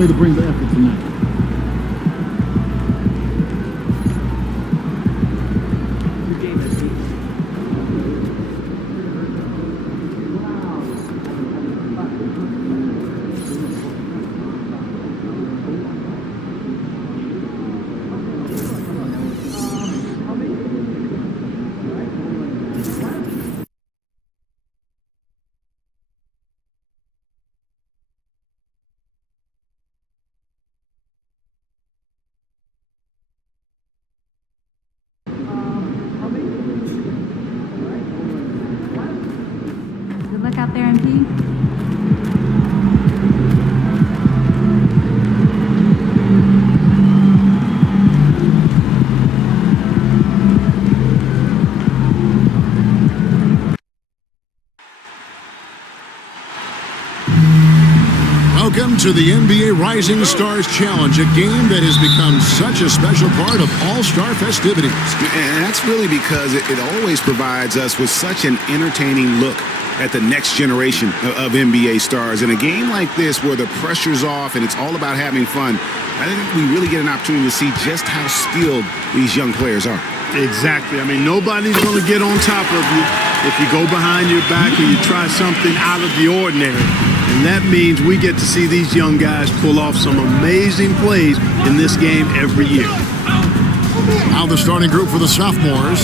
Way to bring the effort tonight. Good luck out there, MP. Welcome to the NBA Rising Stars Challenge, a game that has become such a special part of All-Star festivities. And that's really because it always provides us with such an entertaining look at the next generation of NBA stars. In a game like this where the pressure's off and it's all about having fun, I think we really get an opportunity to see just how skilled these young players are. Exactly. I mean, nobody's going to get on top of you if you go behind your back or you try something out of the ordinary. And that means we get to see these young guys pull off some amazing plays in this game every year. Now the starting group for the sophomores.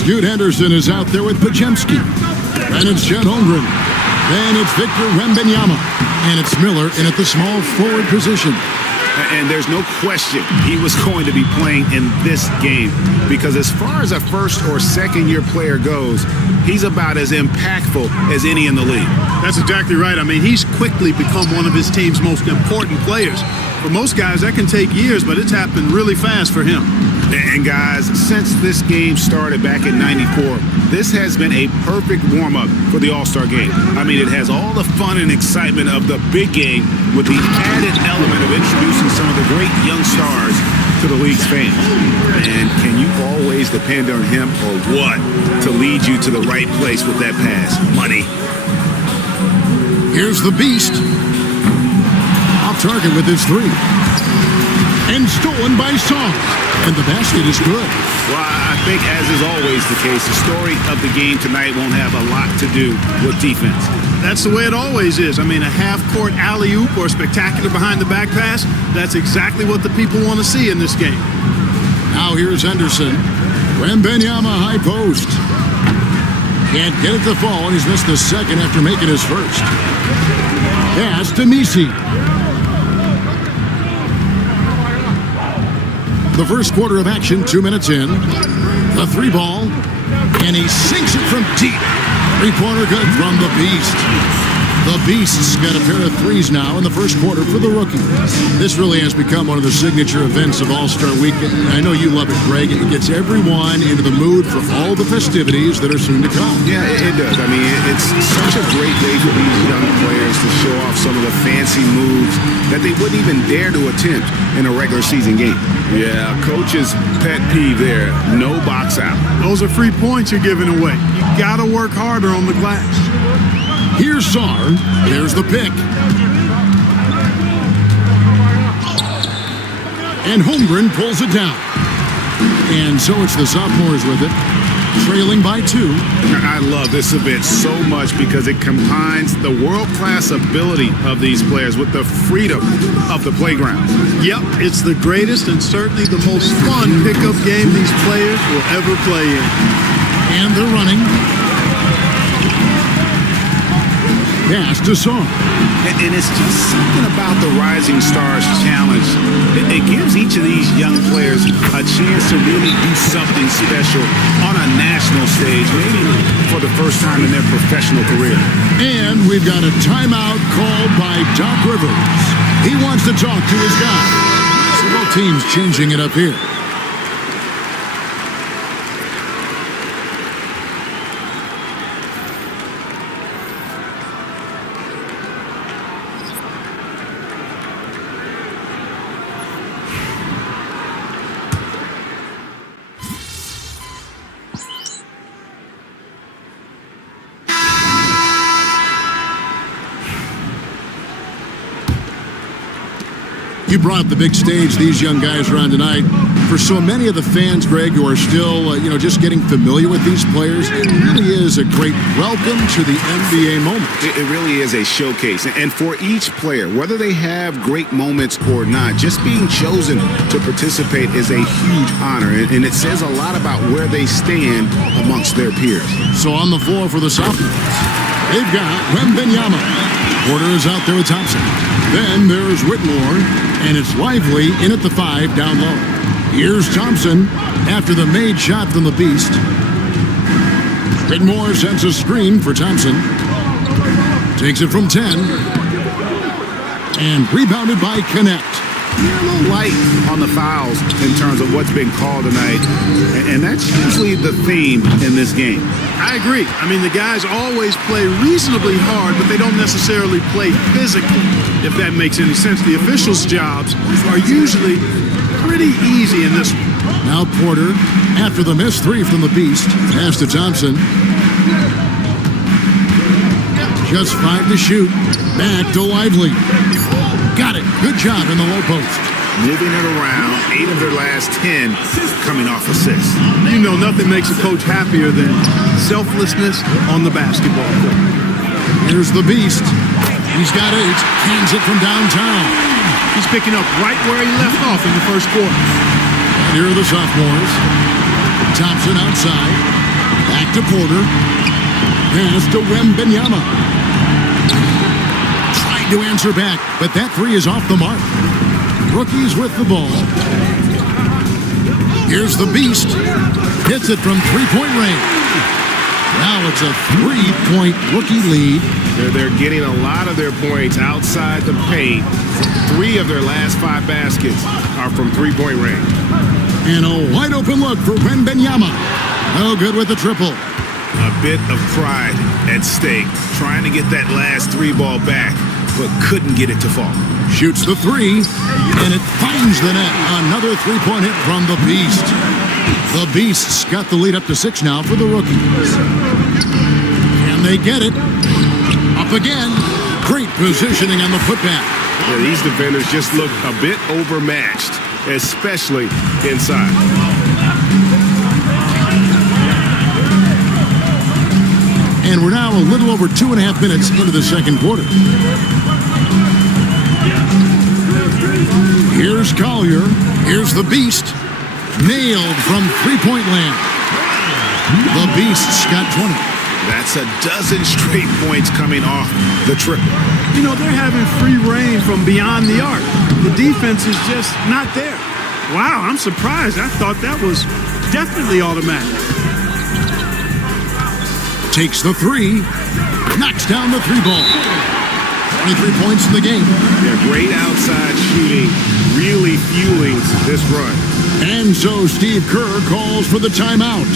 Scoot Henderson is out there with Pajemski. Then it's Chet Holmgren. Then it's Victor Wembanyama. And it's Miller in at the small forward position. And there's no question he was going to be playing in this game because as far as a first or second year player goes, he's about as impactful as any in the league. That's exactly right. I mean, he's quickly become one of his team's most important players. For most guys, that can take years, but it's happened really fast for him. And guys, since this game started back in '94, this has been a perfect warm-up for the All-Star game. I mean, it has all the fun and excitement of the big game with the added element of introducing some of the great young stars to the league's fans. And can you always depend on him or what to lead you to the right place with that pass? Money. Here's the Beast. Off target with his three. And stolen by Song. And the basket is good. Well, I think, as is always the case, the story of the game tonight won't have a lot to do with defense. That's the way it always is. I mean, a half-court alley-oop or a spectacular behind-the-back pass, that's exactly what the people want to see in this game. Now here's Henderson. Wembanyama high post. Can't get it to fall, and he's missed the second after making his first. Pass to Misi. The first quarter of action, 2 minutes in. The three ball, and he sinks it from deep. Three-pointer good from the Beast. The Beast's got a pair of threes now in the first quarter for the rookie. This really has become one of the signature events of All-Star Weekend. I know you love it, Greg. It gets everyone into the mood for all the festivities that are soon to come. Yeah, it does. I mean, it's such a great day for these young players to show off some of the fancy moves that they wouldn't even dare to attempt in a regular season game. Yeah, coach's pet peeve there, no box out. Those are free points you're giving away. You got to work harder on the glass. Here's Sarr. There's the pick. And Holmgren pulls it down. And so it's the sophomores with it, trailing by 2. I love this event so much because it combines the world-class ability of these players with the freedom of the playground. Yep, it's the greatest and certainly the most fun pickup game these players will ever play in. And they're running. Pass to Song. And it's just something about the Rising Stars Challenge. It gives each of these young players a chance to really do something special on a national stage, maybe for the first time in their professional career. And we've got a timeout called by Doc Rivers. He wants to talk to his guys. So both teams changing it up here. You brought up the big stage these young guys are on tonight. For so many of the fans, Greg, who are still, just getting familiar with these players, it really is a great welcome to the NBA moment. It really is a showcase. And for each player, whether they have great moments or not, just being chosen to participate is a huge honor. And it says a lot about where they stand amongst their peers. So on the floor for the sophomores, they've got Wembanyama. Porter is out there with Thompson. Then there's Whitmore, and it's Lively in at the 5 down low. Here's Thompson after the made shot from the Beast. Whitmore sends a screen for Thompson. Takes it from 10. And rebounded by Connect. A little light on the fouls in terms of what's been called tonight. And that's usually the theme in this game. I agree. I mean, the guys always play reasonably hard, but they don't necessarily play physically, if that makes any sense. The officials' jobs are usually pretty easy in this one. Now Porter, after the missed 3 from the Beast, pass to Thompson. Just 5 to shoot. Back to Lively. Got it. Good job in the low post. Moving it around, 8 of their last 10 coming off assists. You know, nothing makes a coach happier than selflessness on the basketball court. Here's the Beast. He's got 8. Cans it from downtown. He's picking up right where he left off in the first quarter. And here are the sophomores. Thompson outside. Back to Porter. Pass to Wembanyama. Trying to answer back, but that 3 is off the mark. Rookies with the ball. Here's the Beast. Hits it from three-point range. Now it's a 3-point rookie lead. They're getting a lot of their points outside the paint. 3 of their last 5 baskets are from three-point range. And a wide-open look for Wembanyama. No good with the triple. A bit of pride at stake, trying to get that last 3 ball back, but couldn't get it to fall. Shoots the 3, and it finds the net. Another 3-point hit from the Beast. The Beasts got the lead up to 6 now for the rookies. Can they get it? Up again. Great positioning on the putback. Yeah, these defenders just look a bit overmatched, especially inside. And we're now a little over 2.5 minutes into the second quarter. Here's Collier. Here's the Beast. Nailed from three-point land. The Beasts got 20. That's a dozen straight points coming off the triple. You know, they're having free reign from beyond the arc. The defense is just not there. Wow, I'm surprised. I thought that was definitely automatic. Takes the 3. Knocks down the 3 ball. 23 points in the game. Yeah, great outside shooting, really fueling this run. And so Steve Kerr calls for the timeout.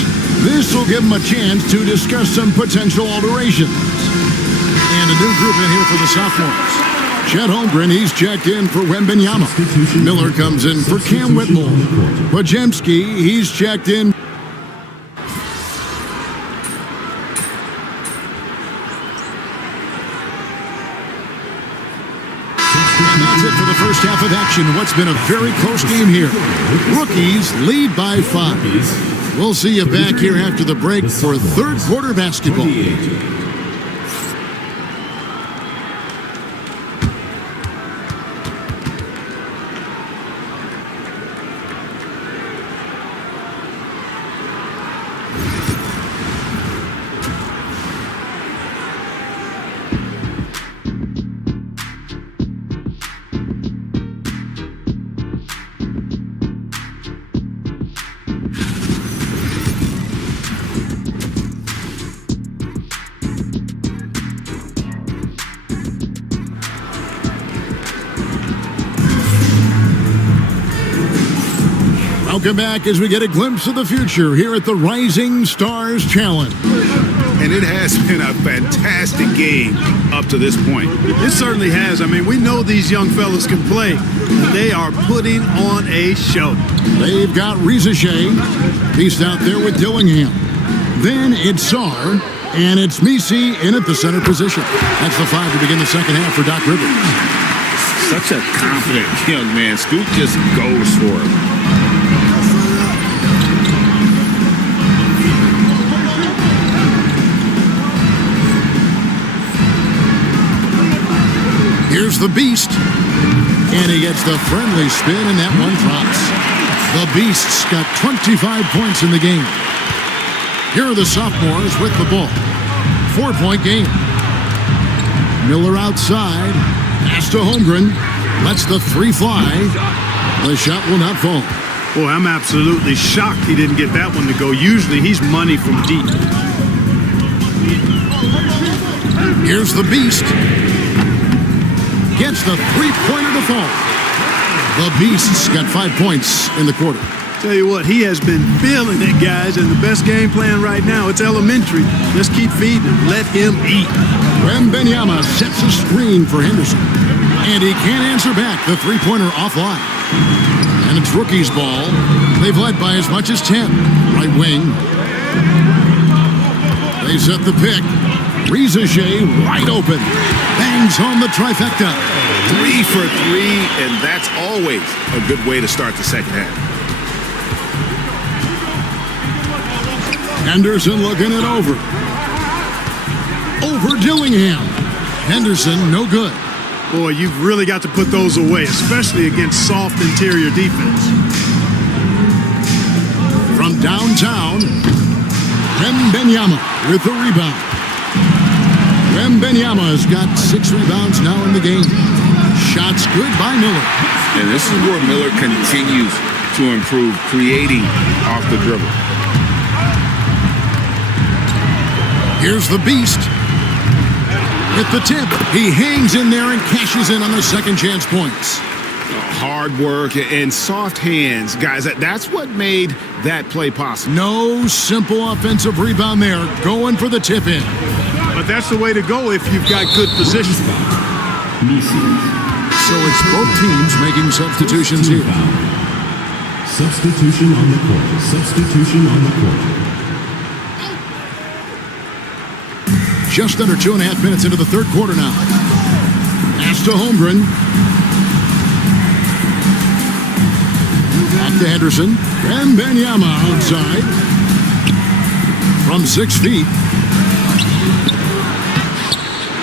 This will give him a chance to discuss some potential alterations. And a new group in here for the sophomores. Chet Holmgren, he's checked in for Wembanyama. Miller comes in for Cam Whitmore. Podziemski, he's checked in. That's it for the first half of action. What's been a very close game here. Rookies lead by 5. We'll see you back here after the break for third quarter basketball. Welcome back as we get a glimpse of the future here at the Rising Stars Challenge. And it has been a fantastic game up to this point. It certainly has. I mean, we know these young fellas can play, and they are putting on a show. They've got Reza Shea. He's out there with Dillingham. Then it's Sarr, and it's Misi in at the center position. That's the 5 to begin the second half for Doc Rivers. Such a confident young man. Scoot just goes for it. Here's the Beast. And he gets the friendly spin, and that one drops. The Beast's got 25 points in the game. Here are the sophomores with the ball. 4-point game. Miller outside. Pass to Holmgren. Lets the three fly. The shot will not fall. Boy, I'm absolutely shocked he didn't get that one to go. Usually he's money from deep. Here's the Beast. Gets the three-pointer to fall. The Beast's got 5 points in the quarter. Tell you what, he has been feeling it, guys, and the best game plan right now, it's elementary. Just keep feeding him. Let him eat. Wembanyama sets a screen for Henderson. And he can't answer back. The three-pointer offline. And it's rookies' ball. They've led by as much as 10. Right wing. They set the pick. Rizachet wide open. Bangs home the trifecta. 3 for 3, and that's always a good way to start the second half. Henderson looking it over. Over Dillingham. Henderson, no good. Boy, you've really got to put those away, especially against soft interior defense. From downtown, Wembanyama with the rebound. Wembanyama's got 6 rebounds now in the game. Shots good by Miller. And this is where Miller continues to improve, creating off the dribble. Here's the Beast. With the tip, he hangs in there and cashes in on the second chance points. Hard work and soft hands. Guys, that's what made that play possible. No simple offensive rebound there. Going for the tip in. But that's the way to go if you've got good position. So it's both teams making substitutions here. Substitution on the court. Substitution on the court. Just under 2.5 minutes into the third quarter now. Pass to Holmgren. Back to Henderson. Wembanyama outside. From 6 feet.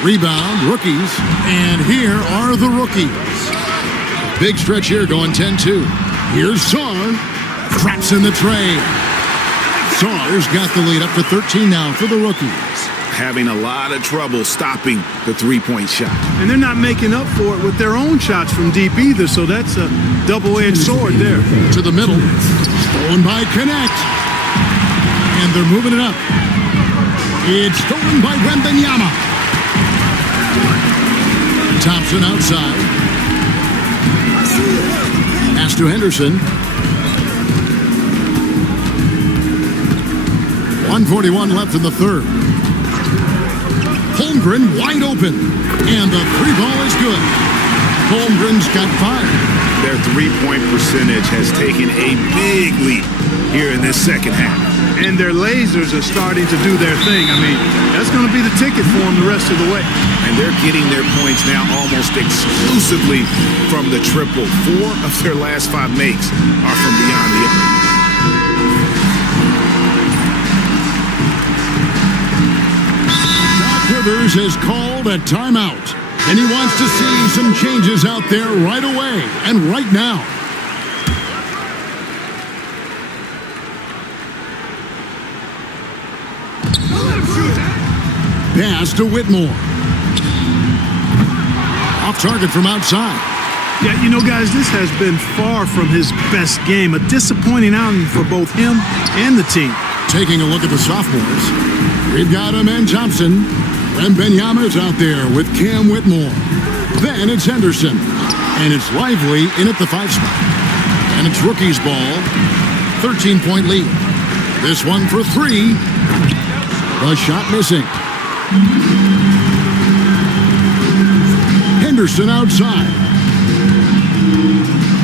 Rebound, rookies. And here are the rookies. Big stretch here going 10-2. Here's Sarr. Traps in the tray. Sarr's got the lead up to 13 now for the rookies. Having a lot of trouble stopping the three-point shot. And they're not making up for it with their own shots from deep either, so that's a double-edged sword there. To the middle. Stolen by Connect. And they're moving it up. It's stolen by Wembanyama. Thompson outside. Pass to Henderson. 1:41 left in the third. Holmgren wide open. And the three ball is good. Holmgren's got 5. Their three-point percentage has taken a big leap here in this second half. And their lasers are starting to do their thing. I mean, that's going to be the ticket for them the rest of the way. And they're getting their points now almost exclusively from the triple. 4 of their last 5 makes are from beyond the arc. Rivers has called a timeout, and he wants to see some changes out there right away and right now. Pass to Whitmore. Off target from outside. Yeah, you know, guys, this has been far from his best game. A disappointing outing for both him and the team. Taking a look at the sophomores, we've got Amen Thompson. Wembanyama's out there with Cam Whitmore. Then it's Henderson. And it's Lively in at the 5 spot. And it's rookies ball. 13-point lead. This one for 3. The shot missing. Henderson outside.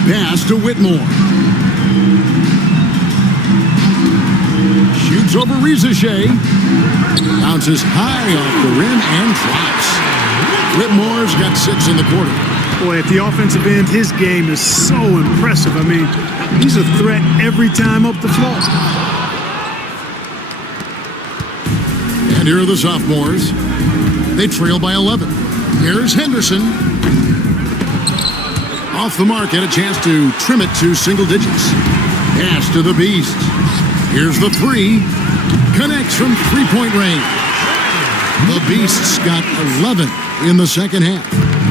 Pass to Whitmore. Shoots over Rizachet. Bounces high off the rim and drops. Whitmore's got 6 in the quarter. Boy, at the offensive end, his game is so impressive. I mean, he's a threat every time up the floor. And here are the sophomores. They trail by 11. Here's Henderson. Off the mark, and a chance to trim it to single digits. Pass to the Beast. Here's the three. Connects from three-point range. The Beast's got 11 in the second half.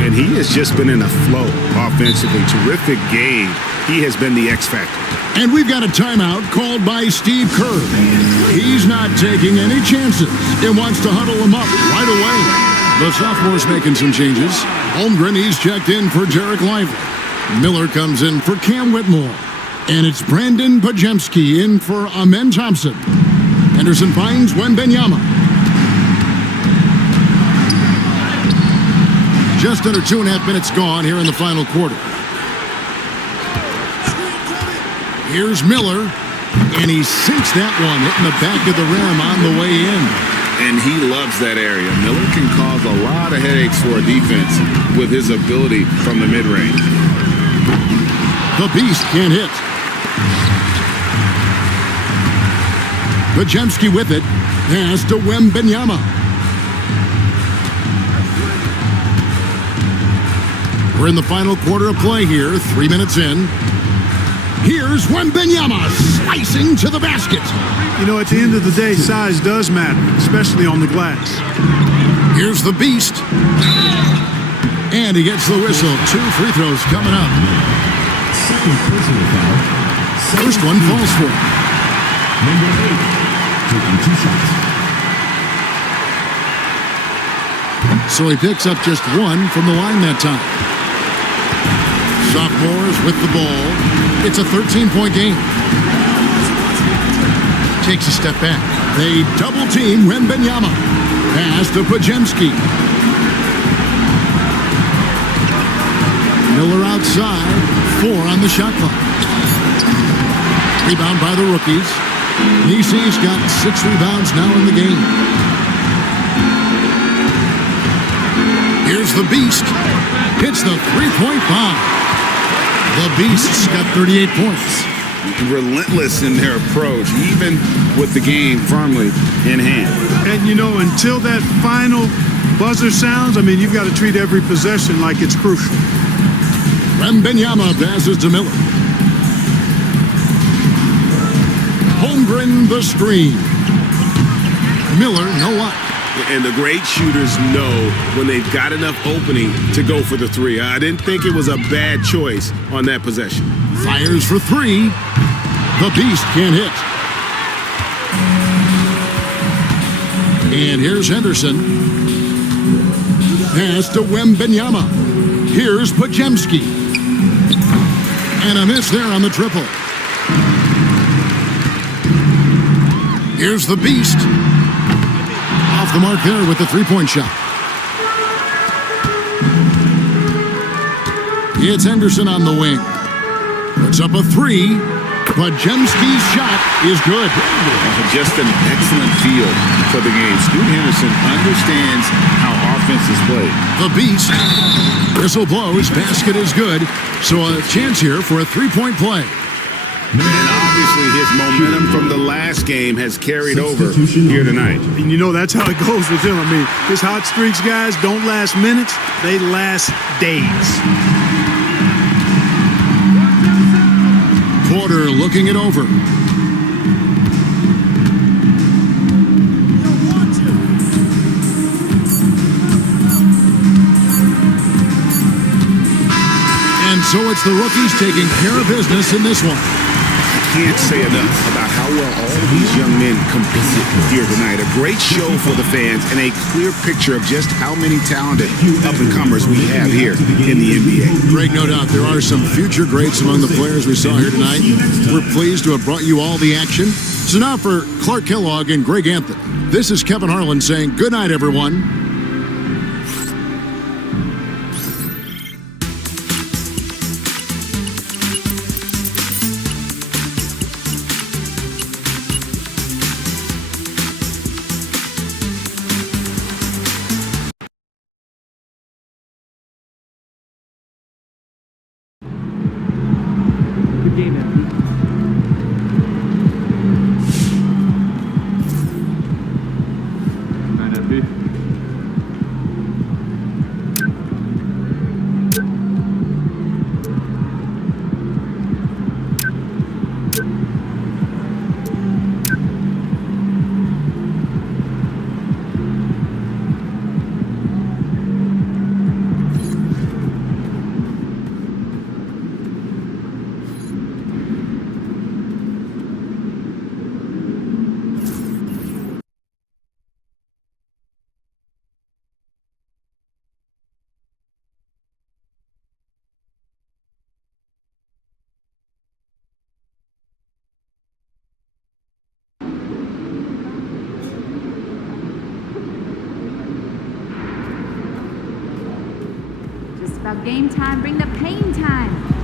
And he has just been in a flow offensively. Terrific game. He has been the X factor. And we've got a timeout called by Steve Kerr. He's not taking any chances and wants to huddle them up right away. The sophomore's making some changes. Holmgren, he's checked in for Derek Lively. Miller comes in for Cam Whitmore. And it's Brandon Pajemski in for Amen Thompson. Henderson finds Wembenyama. Just under 2.5 minutes gone here in the final quarter. Here's Miller, and he sinks that one, hitting the back of the rim on the way in. And he loves that area. Miller can cause a lot of headaches for a defense with his ability from the mid-range. The Beast can't hit. Pajemski with it. Pass to Wembenyama. We're in the final quarter of play here, 3 minutes in. Here's Wembenyama slicing to the basket. You know, at the end of the day, size does matter, especially on the glass. Here's the Beast. And he gets the whistle. 2 free throws coming up. Second personal foul. First one falls for him. Number 8, taking 2 shots. So he picks up just 1 from the line that time. Sophomores with the ball. It's a 13-point game. Takes a step back. They double team Wembenyama. Pass to Pajemski. Miller outside. 4 on the shot clock. Rebound by the rookies. Nisi's got 6 rebounds now in the game. Here's the Beast. Hits the three-point bomb. The Beast's got 38 points. Relentless in their approach, even with the game firmly in hand. And, you know, until that final buzzer sounds, I mean, you've got to treat every possession like it's crucial. Wembenyama passes to Miller. Holmgren the screen. Miller, no luck. And the great shooters know when they've got enough opening to go for the three. I didn't think it was a bad choice on that possession. Fires for 3. The Beast can't hit. And here's Henderson. Pass to Wembenyama. Here's Pajemski. And a miss there on the triple. Here's the Beast. Off the mark there with the three-point shot. It's Henderson on the wing. Puts up a 3. Pajemski's shot is good. Just an excellent feel for the game. Scoot Henderson understands how offense is played. The Beast. Whistle blows. Basket is good. So a chance here for a three-point play. And obviously his momentum from the last game has carried over here tonight. And you know, that's how it goes with him. I mean, his hot streaks, guys, don't last minutes. They last days. Porter looking it over. And so it's the rookies taking care of business in this one. Can't say enough about how well all of these young men competed here tonight. A great show for the fans and a clear picture of just how many talented up-and-comers we have here in the NBA. Greg, no doubt there are some future greats among the players we saw here tonight. We're pleased to have brought you all the action. So now for Clark Kellogg and Greg Anthony, this is Kevin Harlan saying good night, everyone. game empty. Man empty. Just about game time. Bring the pain time.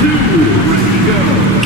2, ready, go.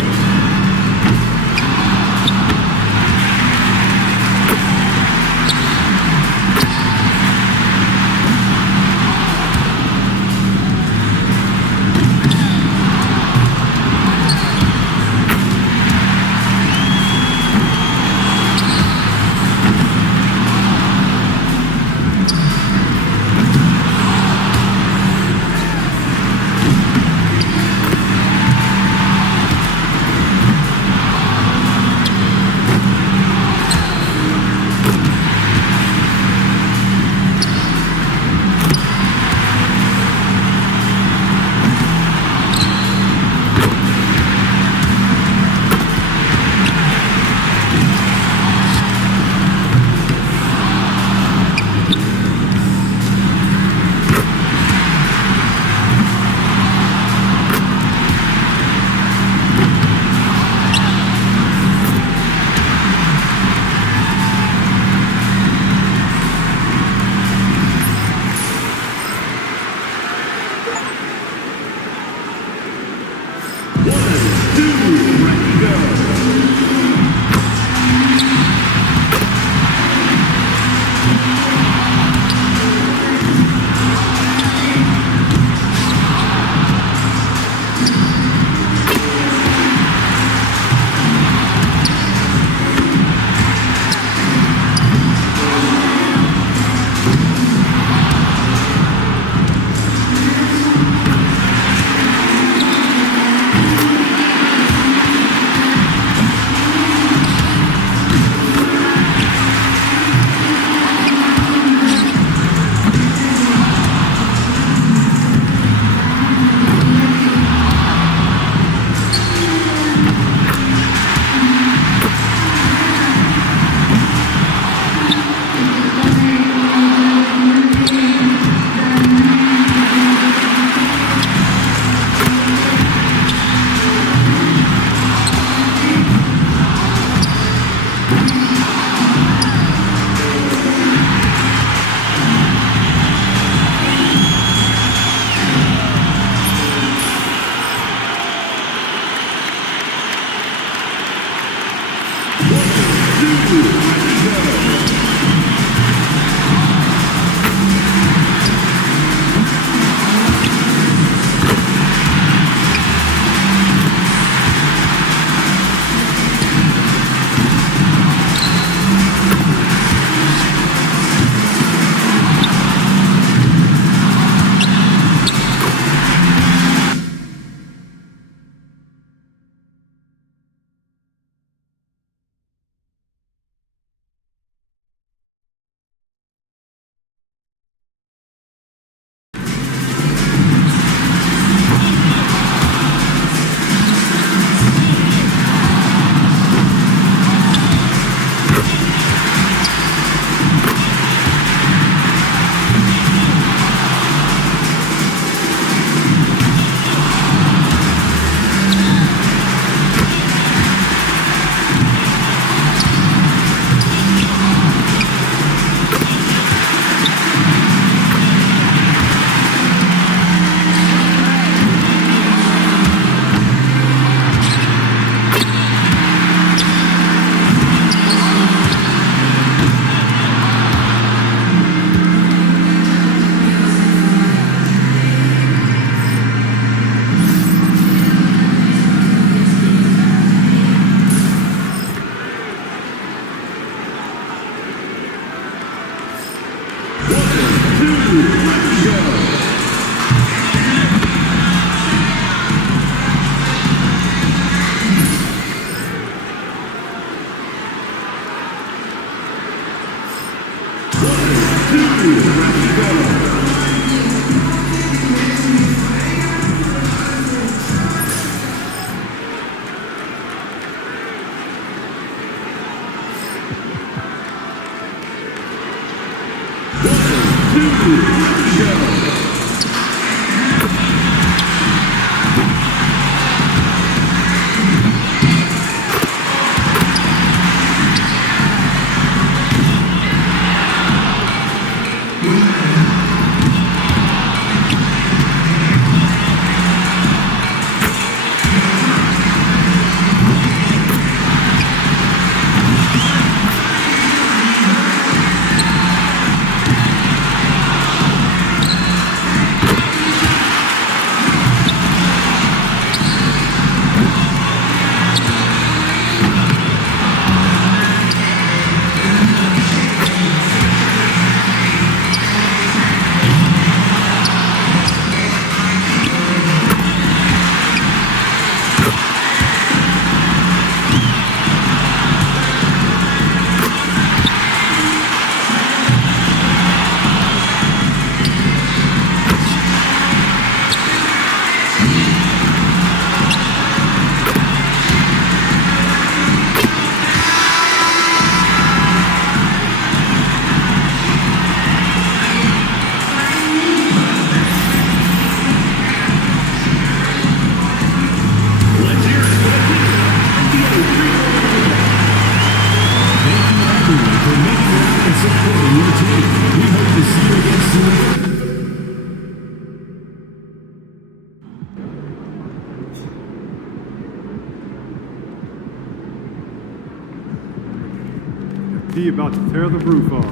He about to tear the roof off.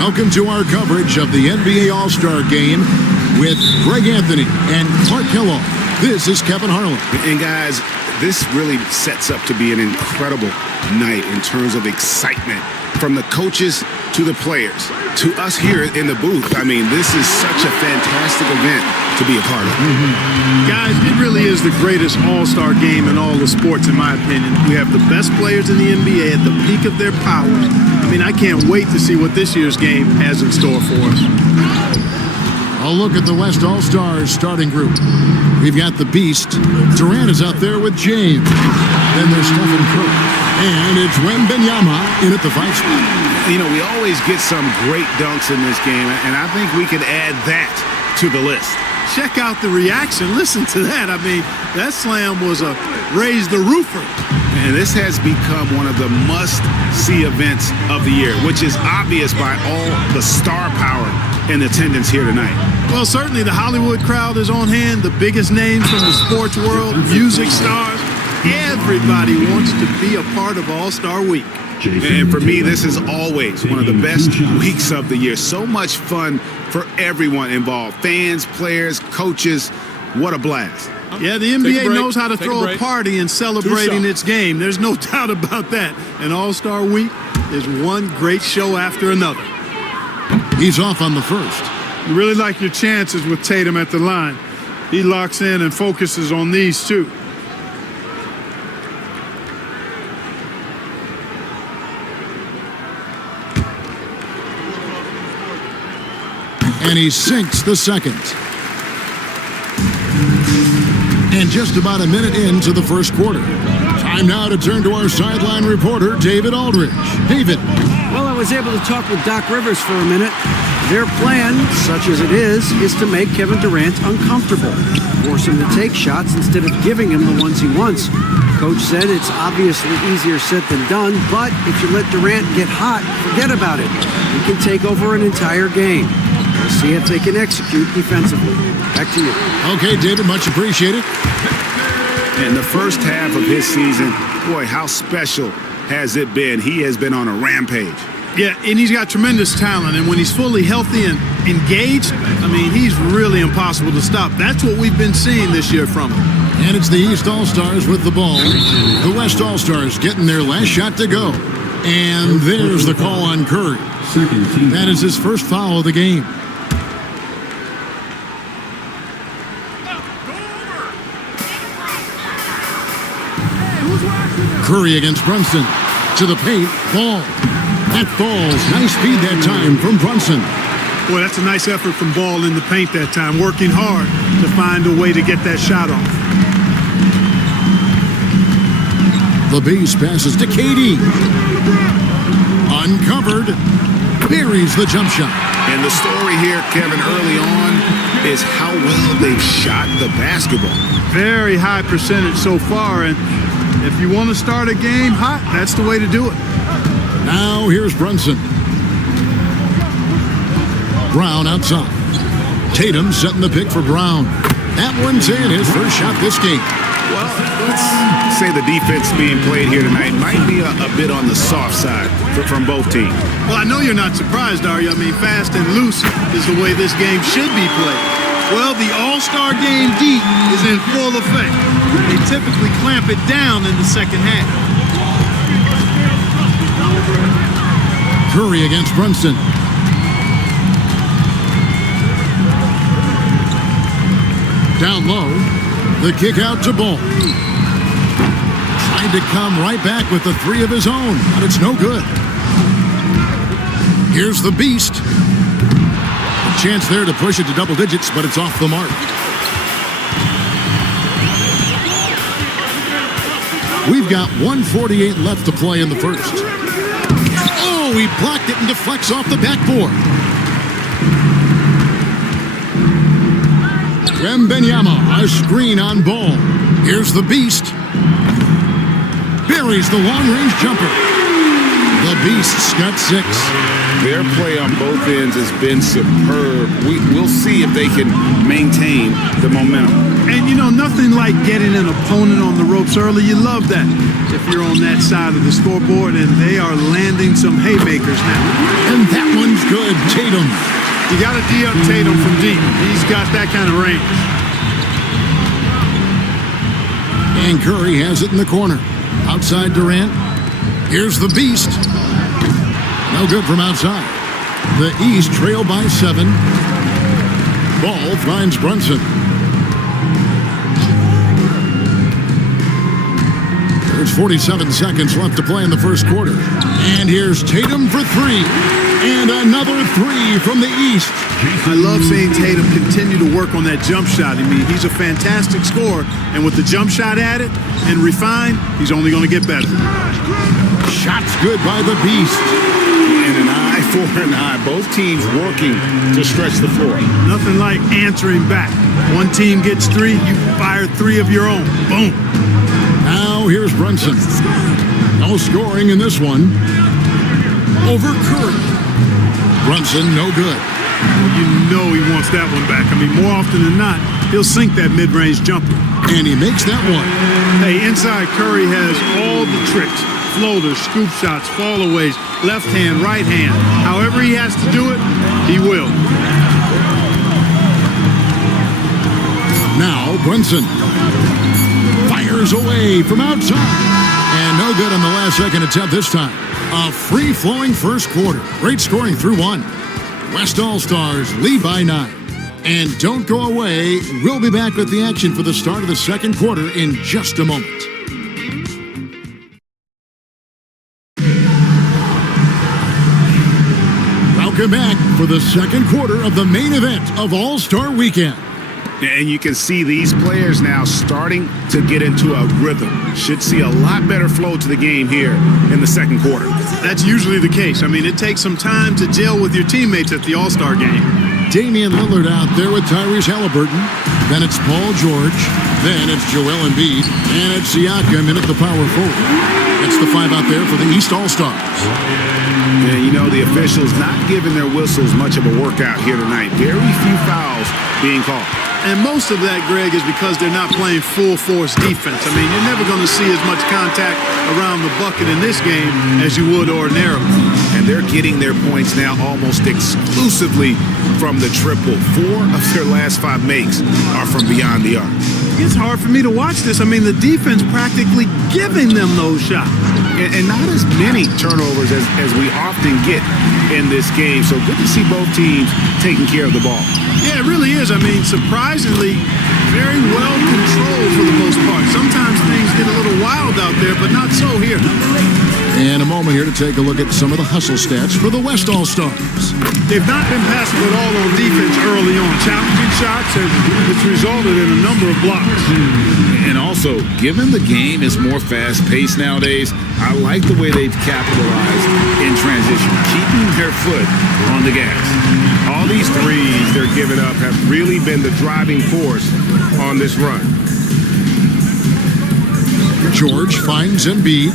Welcome to our coverage of the NBA All-Star Game with Greg Anthony and Clark Kellogg. This is Kevin Harlan. And guys, this really sets up to be an incredible night in terms of excitement from the coaches to the players to us here in the booth. I mean, this is such a fantastic event to be a part of. Guys, it really is the greatest all-star game in all the sports, in my opinion. We have the best players in the NBA at the peak of their powers. I mean, I can't wait to see what this year's game has in store for us. A look at the West All-Stars starting group. We've got the Beast. Durant is out there with James. Then there's Stephen Curry. And it's Wembanyama in at the 5 spot. You know, we always get some great dunks in this game, and I think we can add that to the list. Check out the reaction. Listen to that. I mean, that slam was a raise the roofer. And this has become one of the must-see events of the year, which is obvious by all the star power in attendance here tonight. Well, certainly the Hollywood crowd is on hand, the biggest names from the sports world, music stars. Everybody wants to be a part of All-Star Week. And for me, this is always one of the best weeks of the year. So much fun for everyone involved. Fans, players, coaches. What a blast. Yeah, the NBA knows how to throw a party in celebrating its game. There's no doubt about that. And All-Star Week is one great show after another. He's off on the first. You really like your chances with Tatum at the line. He locks in and focuses on these two. And he sinks the second. And just about a minute into the first quarter. Time now to turn to our sideline reporter, David Aldridge. David. Well, I was able to talk with Doc Rivers for a minute. Their plan, such as it is to make Kevin Durant uncomfortable. Force him to take shots instead of giving him the ones he wants. Coach said it's obviously easier said than done, but if you let Durant get hot, forget about it. He can take over an entire game. We'll see if they can execute defensively. Back to you. Okay, David, much appreciated. And the first half of his season, boy, how special has it been? He has been on a rampage. Yeah, and he's got tremendous talent, and when he's fully healthy and engaged, I mean, he's really impossible to stop. That's what we've been seeing this year from him. And it's the East All-Stars with the ball. The West All-Stars getting their last shot to go. And there's the call on Curry. That is his first foul of the game. Curry against Brunson. To the paint. Ball. That falls. Nice speed that time from Brunson. Boy, that's a nice effort from Ball in the paint that time. Working hard to find a way to get that shot off. The Beast passes to KD. Uncovered. Buries the jump shot. And the story here, Kevin, early on is how well they've shot the basketball. Very high percentage so far, and if you want to start a game hot, that's the way to do it. Now here's Brunson. Brown outside. Tatum setting the pick for Brown. That one's in, his first shot this game. Well, let's say the defense being played here tonight might be a bit on the soft side from both teams. Well, I know you're not surprised, are you? I mean, fast and loose is the way this game should be played. Well, the All-Star Game D is in full effect. They typically clamp it down in the second half. Curry against Brunson. Down low, the kick out to Ball. Trying to come right back with the three of his own, but it's no good. Here's the Beast. A chance there to push it to double digits, but it's off the mark. We've got 1:48 left to play in the first. Oh, he blocked it and deflects off the backboard. Wembanyama, a screen on Ball. Here's the Beast. Buries the long-range jumper. The Beasts got 6. Their play on both ends has been superb. We'll see if they can maintain the momentum. And, you know, nothing like getting an opponent on the ropes early. You love that if you're on that side of the scoreboard, and they are landing some haymakers now. And that one's good. Tatum. You got to D-up Tatum from deep. He's got that kind of range. And Curry has it in the corner. Outside Durant. Here's the Beast. No good from outside. The East trail by 7. Ball finds Brunson. There's 47 seconds left to play in the first quarter. And here's Tatum for 3. And another 3 from the East. I love seeing Tatum continue to work on that jump shot. I mean, he's a fantastic scorer. And with the jump shot added and refined, he's only going to get better. Shots good by the Beast. And an eye for an eye. Both teams working to stretch the floor. Nothing like answering back. One team gets 3, you fire 3 of your own. Boom. Now here's Brunson. No scoring in this one. Over Curry. Brunson, no good. You know he wants that one back. I mean, more often than not, he'll sink that mid-range jumper. And he makes that one. Hey, inside Curry has all the tricks. Floaters, scoop shots, fallaways, left hand, right hand. However he has to do it, he will. Now Brunson fires away from outside. And no good on the last second attempt this time. A free-flowing first quarter. Great scoring through 1. West All-Stars lead by 9. And don't go away. We'll be back with the action for the start of the second quarter in just a moment. Welcome back for the second quarter of the main event of All-Star Weekend. And you can see these players now starting to get into a rhythm. Should see a lot better flow to the game here in the second quarter. That's usually the case. I mean, it takes some time to gel with your teammates at the All-Star game. Damian Lillard out there with Tyrese Halliburton. Then it's Paul George. Then it's Joel Embiid. And it's Siakam in at the power forward. That's the 5 out there for the East All-Stars. And you know, the officials not giving their whistles much of a workout here tonight. Very few fouls being called. And most of that, Greg, is because they're not playing full-force defense. I mean, you're never going to see as much contact around the bucket in this game as you would ordinarily. And they're getting their points now almost exclusively from the triple. 4 of their last 5 makes are from beyond the arc. It's hard for me to watch this. I mean, the defense practically giving them those shots. And not as many turnovers as we often get in this game. So good to see both teams taking care of the ball. Yeah, it really is. I mean, surprisingly, very well controlled for the most part. Sometimes things get a little wild out there, but not so here. And a moment here to take a look at some of the hustle stats for the West All-Stars. They've not been passive at all on defense early on. Challenging shots, and it's resulted in a number of blocks. And also, given the game is more fast-paced nowadays, I like the way they've capitalized in transition, keeping their foot on the gas. All these threes they're giving up have really been the driving force on this run. George finds Embiid.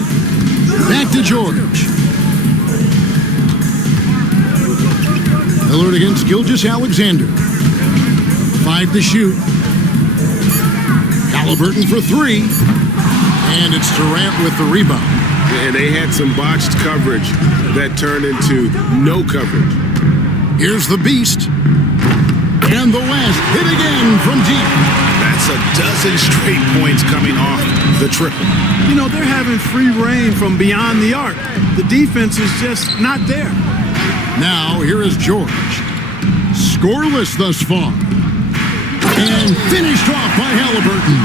Back to George. Lillard against Gilgeous-Alexander. 5 to shoot. Halliburton for 3. And it's Durant with the rebound. And they had some botched coverage that turned into no coverage. Here's the Beast. And the West hit again from deep. That's a dozen straight points coming off the triple. You know, they're having free reign from beyond the arc. The defense is just not there. Now, here is George. Scoreless thus far. And finished off by Halliburton.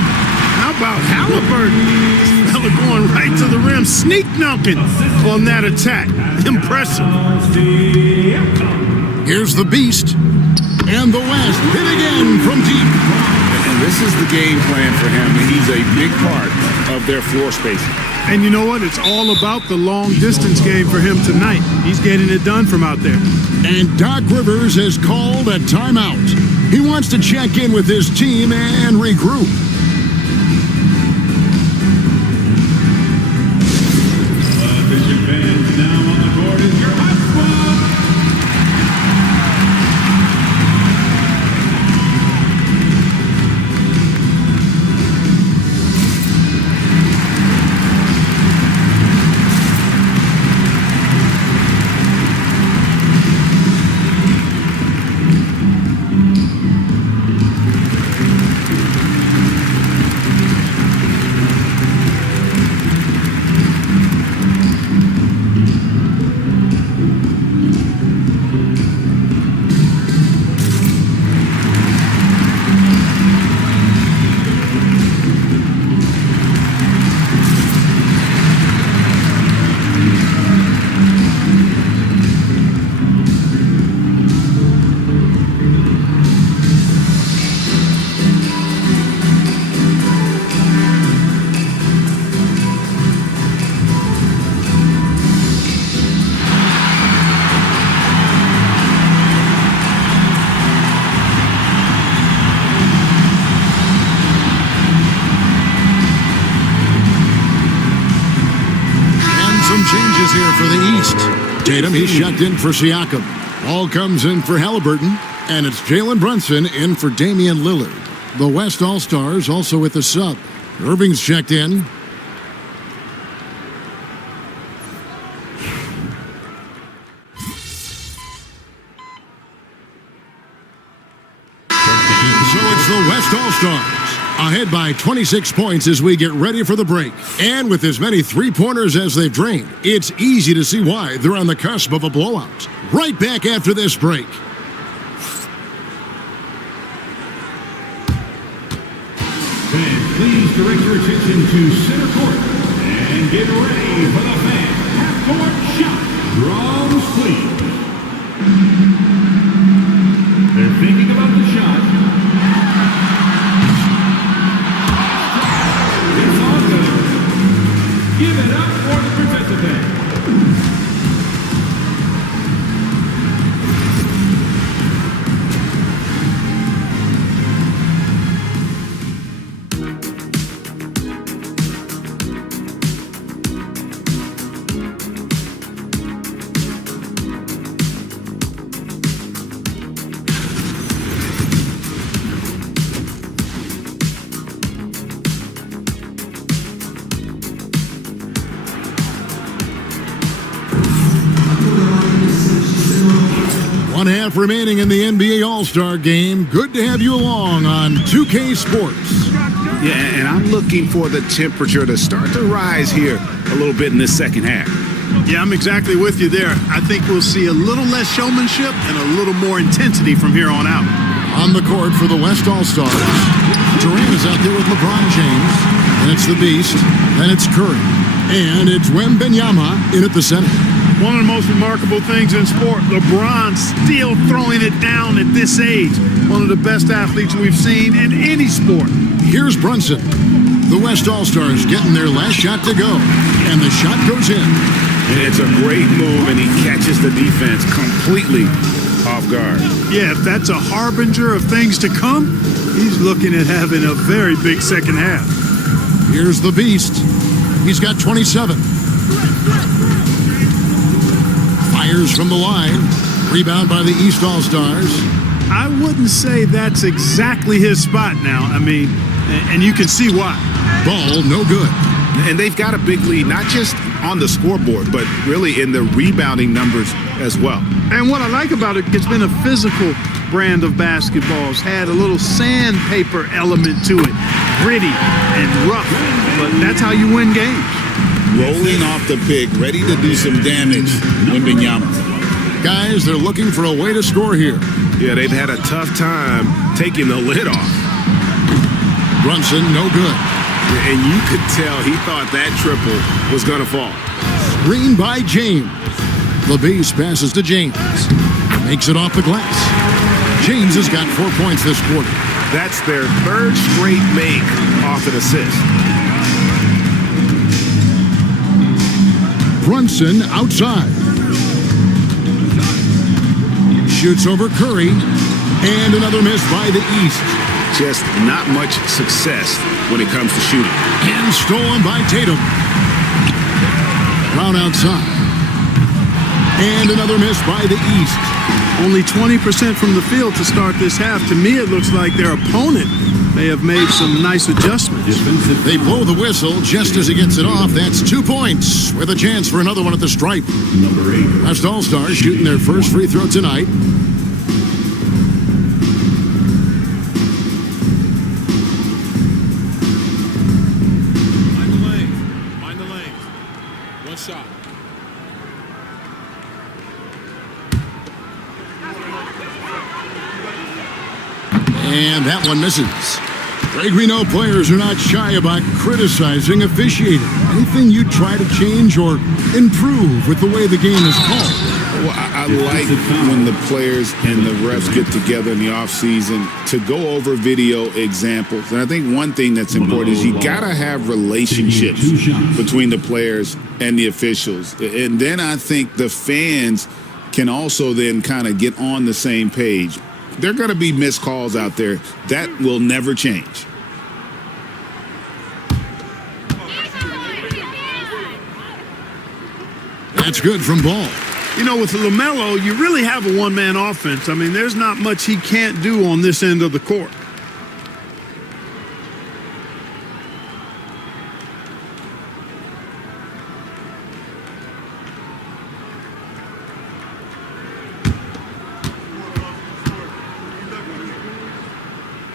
How about Halliburton? This fella going right to the rim, sneak dunking on that attack. Impressive. Here's the Beast. And the West hit again from deep. And this is the game plan for him. He's a big part of their floor spacing. And you know what? It's all about the long distance game for him tonight. He's getting it done from out there. And Doc Rivers has called a timeout. He wants to check in with his team and regroup. Attention fans, now is here for the East. Tatum, he's checked in for Siakam. Ball comes in for Halliburton, and it's Jalen Brunson in for Damian Lillard. The West All-Stars also with the sub. Irving's checked in. So it's the West All-Stars ahead by 26 points as we get ready for the break. And with as many three-pointers as they've drained, it's easy to see why they're on the cusp of a blowout. Right back after this break. Fans, please direct your attention to center court and get ready for the fan half-court shot. Drums, please. They're thinking about the shot. It's all good. Give it up for the participant. One half remaining in the NBA All-Star Game. Good to have you along on 2K Sports. Yeah, and I'm looking for the temperature to start to rise here a little bit in this second half. Yeah, I'm exactly with you there. I think we'll see a little less showmanship and a little more intensity from here on out. On the court for the West All-Stars, Durant is out there with LeBron James. And it's the Beast. Then it's Curry. And it's Wembanyama in at the center. One of the most remarkable things in sport, LeBron still throwing it down at this age. One of the best athletes we've seen in any sport. Here's Brunson. The West All-Stars getting their last shot to go. And the shot goes in. It's a great move, and he catches the defense completely off guard. Yeah, if that's a harbinger of things to come, he's looking at having a very big second half. Here's the Beast. He's got 27. Fires from the line. Rebound by the East All-Stars. I wouldn't say that's exactly his spot now. I mean, and you can see why. Ball no good. And they've got a big lead, not just on the scoreboard, but really in the rebounding numbers as well. And what I like about it, it's been a physical brand of basketball. It's had a little sandpaper element to it. Gritty and rough, but that's how you win games. Rolling off the pick, ready to do some damage, Wembanyama. Guys, they're looking for a way to score here. Yeah, they've had a tough time taking the lid off. Brunson, no good. And you could tell he thought that triple was going to fall. Screen by James. The Beast passes to James. Makes it off the glass. James has got 4 points this quarter. That's their third straight make off an assist. Brunson outside. Shoots over Curry. And another miss by the East. Just not much success when it comes to shooting. And stolen by Tatum. Brown outside. And another miss by the East. Only 20% from the field to start this half. To me, it looks like their opponent may have made some nice adjustments. They blow the whistle just as he gets it off. That's 2 points with a chance for another one at the stripe. Number 8. West All-Stars shooting their first free throw tonight. Mind the lane. One shot. And that one misses. Greg, we know players are not shy about criticizing officiating. Anything you try to change or improve with the way the game is called? Well, I like when the players and the refs get together in the offseason to go over video examples. And I think one thing that's important is you got to have relationships between the players and the officials. And then I think the fans can also then kind of get on the same page. There are going to be missed calls out there. That will never change. That's good from Ball. You know, with LaMelo, you really have a one-man offense. I mean, there's not much he can't do on this end of the court.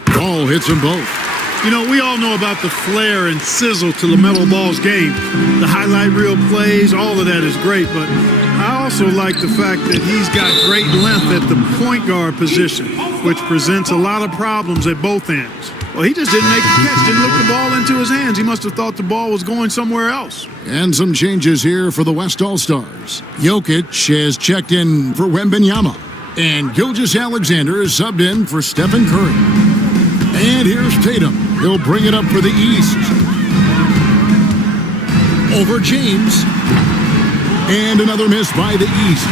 Ball hits them both. You know, we all know about the flair and sizzle to LaMelo Ball's game. The highlight reel plays, all of that is great, but I also like the fact that he's got great length at the point guard position, which presents a lot of problems at both ends. Well, he just didn't make the catch, didn't look the ball into his hands. He must have thought the ball was going somewhere else. And some changes here for the West All-Stars. Jokic has checked in for Wembanyama, and Gilgeous-Alexander is subbed in for Stephen Curry. And here's Tatum. He'll bring it up for the East. Over James. And another miss by the East.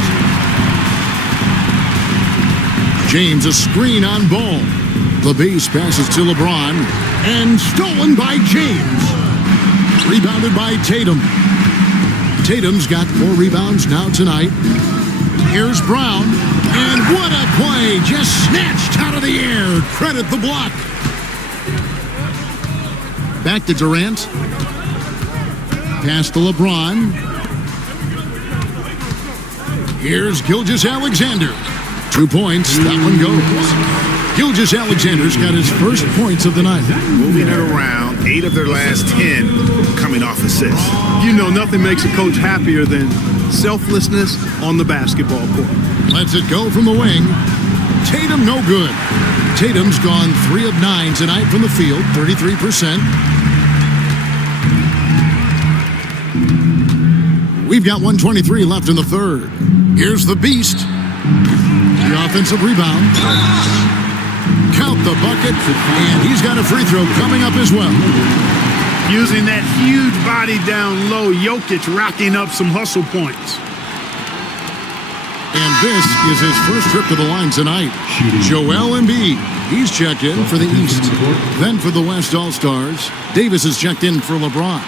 James, a screen on Ball. The base passes to LeBron. And stolen by James. Rebounded by Tatum. Tatum's got 4 rebounds now tonight. Here's Brown. And what a play. Just snatched out of the air. Credit the block. Back to Durant. Pass to LeBron. Here's Gilgeous-Alexander. 2 points. That one goes. Gilgeous-Alexander's got his first points of the night. Moving it around, 8 of their last 10 coming off assists. You know, nothing makes a coach happier than selflessness on the basketball court. Lets it go from the wing. Tatum no good. Tatum's gone 3 of 9 tonight from the field, 33%. We've got 1:23 left in the third. Here's the Beast. The offensive rebound. Count the bucket, and he's got a free throw coming up as well. Using that huge body down low, Jokic racking up some hustle points. And this is his first trip to the line tonight. Joel Embiid, he's checked in for the East. Then for the West All-Stars, Davis is checked in for LeBron.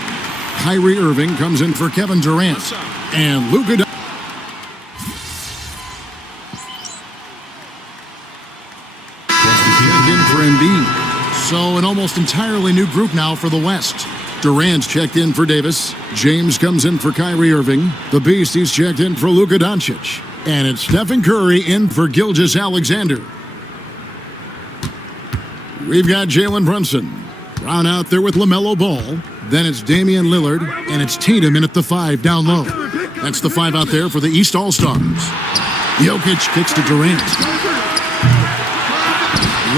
Kyrie Irving comes in for Kevin Durant. And Luka checked in for Embiid. So an almost entirely new group now for the West. Durant's checked in for Davis. James comes in for Kyrie Irving. The Beast, he's checked in for Luka Doncic. And it's Stephen Curry in for Gilgeous-Alexander. We've got Jalen Brunson. Brown out there with LaMelo Ball. Then it's Damian Lillard. And it's Tatum in at the 5 down low. That's the 5 out there for the East All-Stars. Jokic kicks to Durant.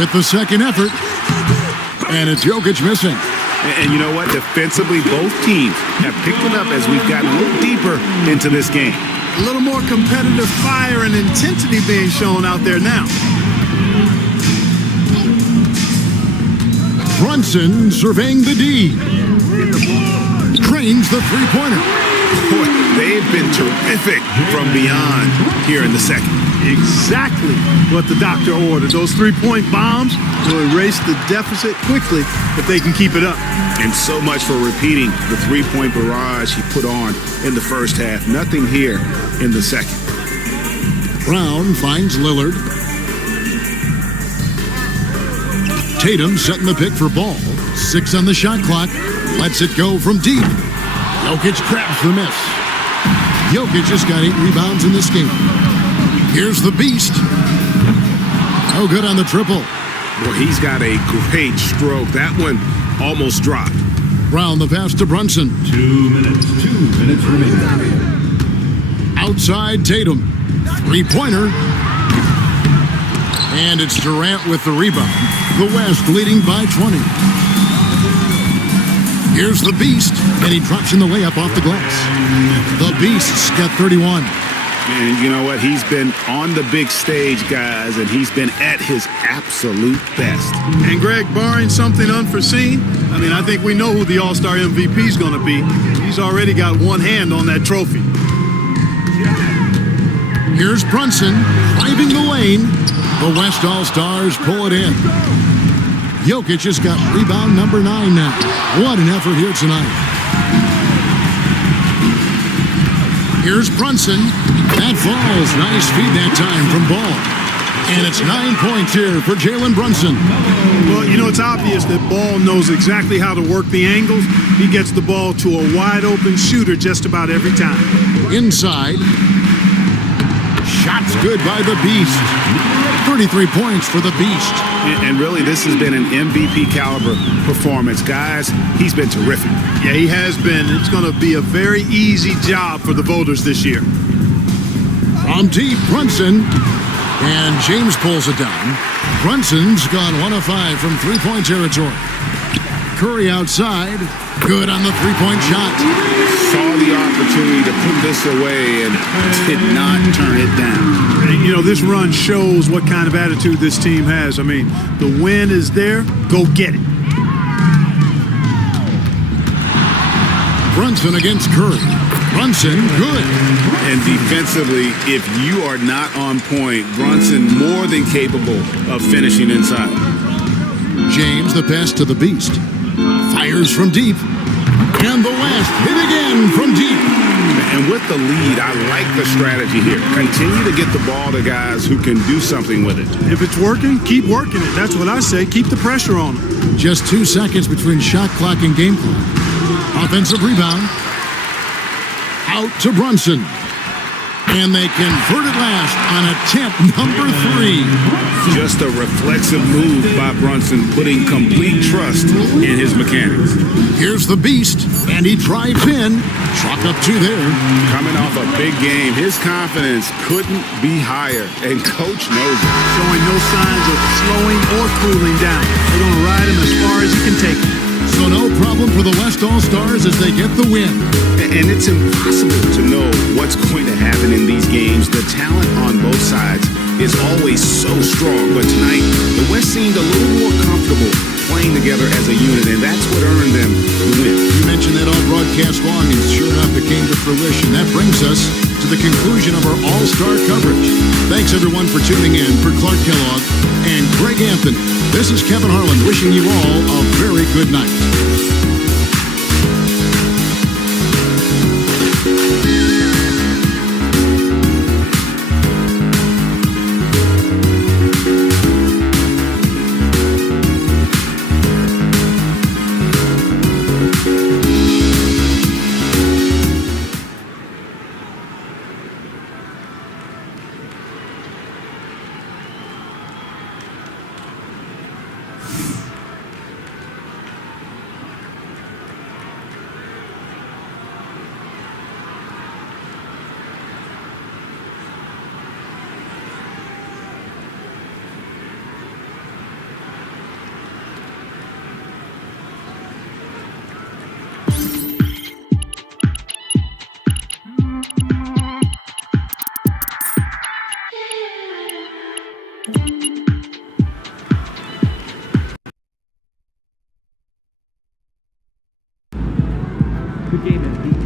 With the second effort. And it's Jokic missing. And you know what? Defensively, both teams have picked it up as we've gotten a little deeper into this game. A little more competitive fire and intensity being shown out there now. Brunson surveying the D. Cranes the three-pointer. Boy, they've been terrific from beyond here in the second. Exactly what the doctor ordered. Those three-point bombs will erase the deficit quickly if they can keep it up. And so much for repeating the three-point barrage he put on in the first half. Nothing here in the second. Brown finds Lillard. Tatum setting the pick for Ball. 6 on the shot clock. Lets it go from deep. Jokic grabs the miss. Jokic has got 8 rebounds in this game. Here's the Beast. No good on the triple. Boy, he's got a great stroke. That one almost dropped. Brown the pass to Brunson. 2 minutes. 2 minutes remaining. Outside Tatum. Three-pointer. And it's Durant with the rebound. The West leading by 20. Here's the Beast. And he drops in the layup off the glass. The Beast's got 31. And you know what? He's been on the big stage, guys, and he's been at his absolute best. And Greg, barring something unforeseen, I think we know who the All-Star MVP is going to be. He's already got one hand on that trophy. Here's Brunson driving the lane. The West All-Stars pull it in. Jokic has got rebound number 9 now. What an effort here tonight. Here's Brunson. That falls. Nice feed that time from Ball. And it's 9 points here for Jalen Brunson. Well, you know, it's obvious that Ball knows exactly how to work the angles. He gets the ball to a wide-open shooter just about every time. Inside. Shots good by the Beast. 33 points for the Beast. And really, this has been an MVP caliber performance. Guys, he's been terrific. Yeah, he has been. It's going to be a very easy job for the voters this year. From deep, Brunson. And James pulls it down. Brunson's gone 1 of 5 from three-point territory. Curry outside. Good on the three-point shot. Saw the opportunity to put this away and did not turn it down. And, you know, this run shows what kind of attitude this team has. I mean, the win is there. Go get it. Brunson against Curry. Brunson, good. And defensively, if you are not on point, Brunson more than capable of finishing inside. James, the pass to the Beast. Fires from deep. And the West hit again from deep. And with the lead, I like the strategy here. Continue to get the ball to guys who can do something with it. If it's working, keep working it. That's what I say. Keep the pressure on them. Just 2 seconds between shot clock and game clock. Offensive rebound. Out to Brunson. And they convert it last on attempt number 3. Just a reflexive move by Brunson, putting complete trust in his mechanics. Here's the Beast, and he drives in. Chalk up 2 there. Coming off a big game, his confidence couldn't be higher, and Coach knows it. Showing no signs of slowing or cooling down. They're going to ride him as far as he can take him. So no problem for the West All-Stars as they get the win. And it's impossible to know what's going to happen in these games. The talent on both sides is always so strong. But tonight, the West seemed a little more comfortable playing together as a unit, and that's what earned them the win. You mentioned that all broadcast long, and sure enough, it came to fruition. That brings us to the conclusion of our All-Star coverage. Thanks, everyone, for tuning in. For Clark Kellogg and Greg Anthony, this is Kevin Harlan wishing you all a very good night. Good game, MVP.